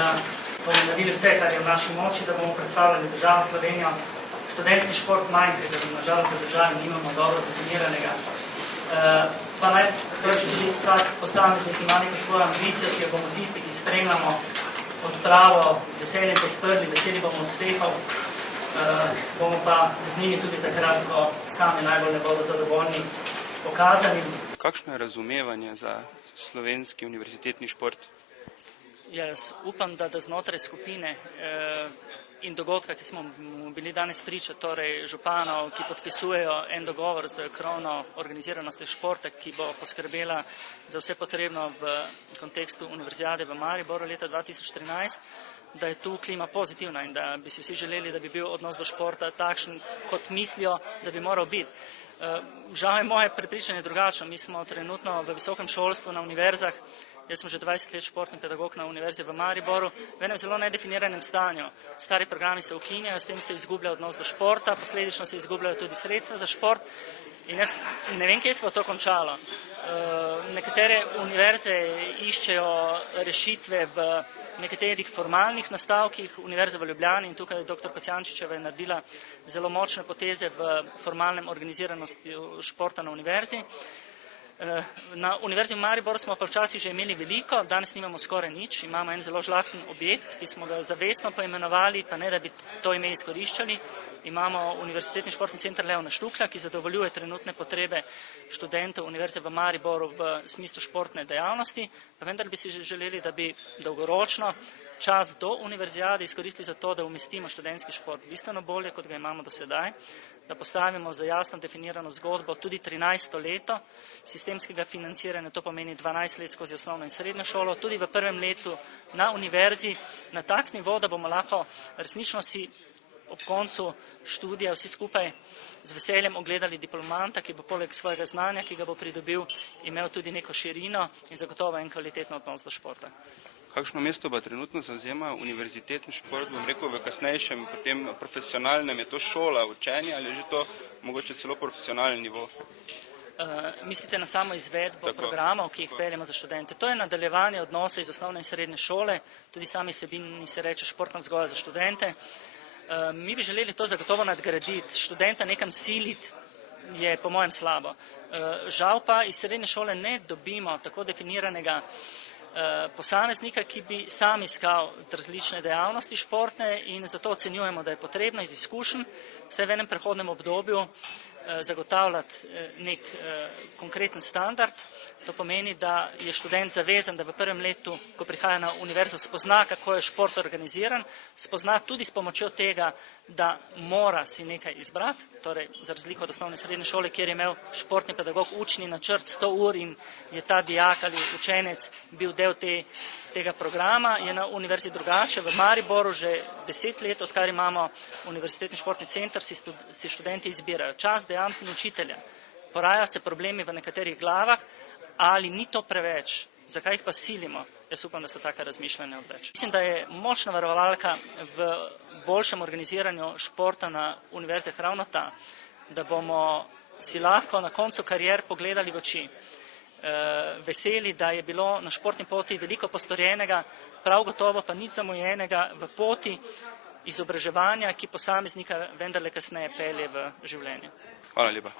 da bomo naredili vse, kar je v naši moči, da bomo predstavljali državo Slovenijo. Študentski šport manjka, ker nažalost v državi nimamo dobro definiranega. Pa naj tudi vsak posameznik ima neko svojo ambicijo, ki jo bomo tisti, ki spremljamo odpravo z veseljem podprli, veseli bomo uspehov, bomo pa z njimi tudi takrat, ko sami najbolj ne bodo zadovoljni s pokazanim. Kakšno je razumevanje za slovenski univerzitetni šport? Jaz upam, da znotraj skupine in dogodka, ki smo bili danes priča, torej županov, ki podpisujejo en dogovor z krovno organiziranosti športa, ki bo poskrbela za vse potrebno v kontekstu univerzijade v Mariboru leta 2013, da je tu klima pozitivna in da bi si vsi želeli, da bi bil odnos do športa takšen, kot mislijo, da bi moral biti. Žal je moje prepričanje drugačno. Mi smo trenutno v visokem šolstvu na univerzah. Jaz sem že 20 let športni pedagog na univerzi v Mariboru, v enem zelo nedefiniranem stanju. Stari programi se ukinjajo, s tem se izgublja odnos do športa, posledično se izgubljajo tudi sredstva za šport in jaz ne vem, kje se bo to končalo. Nekatere univerze iščejo rešitve v nekaterih formalnih nastavkih, Univerza v Ljubljani in tukaj dr. Kocijančičeva je naredila zelo močne poteze v formalnem organiziranosti športa na univerzi. Na Univerzi v Mariboru smo pa včasih že imeli veliko, danes nimamo skoraj nič, imamo en zelo žlahtni objekt, ki smo ga zavestno poimenovali, pa ne da bi to ime izkoriščali. Imamo Univerzitetni športni center Leona Štuklja, ki zadovoljuje trenutne potrebe študentov Univerze v Mariboru v smislu športne dejavnosti, pa vendar bi si želeli, da bi dolgoročno čas do univerzijade izkoristili za to, da umestimo študentski šport bistveno bolje, kot ga imamo do sedaj, da postavimo za jasno definirano zgodbo tudi 13. leto sistemskega financiranja, to pomeni 12 let skozi osnovno in srednjo šolo, tudi v prvem letu na univerzi, na tak nivo, da bomo lahko resnično si ob koncu študija vsi skupaj z veseljem ogledali diplomanta, ki bo poleg svojega znanja, ki ga bo pridobil, imel tudi neko širino in zagotovo en kvalitetno odnos do športa. Kakšno mesto pa trenutno zavzema univerzitetni šport, bom rekel, v kasnejšem, potem profesionalnem, je to šola, učenje ali je že to mogoče celo profesionalni nivo? Mislite na samo izvedbo programov, ki jih peljemo za študente? To je nadaljevanje odnosa iz osnovne in srednje šole, tudi sami vsebini se reče športna vzgoja za študente. Mi bi želeli to zagotovo nadgraditi, študenta nekam siliti je po mojem slabo. Žal pa iz srednje šole ne dobimo tako definiranega posameznika, ki bi sam iskal različne dejavnosti športne in zato ocenjujemo, da je potrebno iz izkušenj vse v enem prehodnem obdobju zagotavljati nek konkreten standard. To pomeni, da je študent zavezan, da v prvem letu, ko prihaja na univerzo, spozna, kako je šport organiziran, spozna tudi s pomočjo tega, da mora si nekaj izbrati, torej za razliko od osnovne srednje šole, kjer je imel športni pedagog učni načrt 100 ur in je ta dijak ali učenec bil del tega programa, je na univerzi drugače. V Mariboru že 10 let, odkar imamo Univerzitetni športni center, si študenti izbirajo čas, dejavnost in učitelja. Porajajo se problemi v nekaterih glavah, ali ni to preveč, zakaj jih pa silimo? Jaz upam, da so taka razmišljanja odveč. Mislim, da je močna varovalka v boljšem organiziranju športa na univerzah ravno ta, da bomo si lahko na koncu karier pogledali v oči. Veseli, da je bilo na športni poti veliko postorjenega, prav gotovo pa nič zamujenega v poti izobraževanja, ki posameznika vendarle kasneje pelje v življenje. Hvala lepa.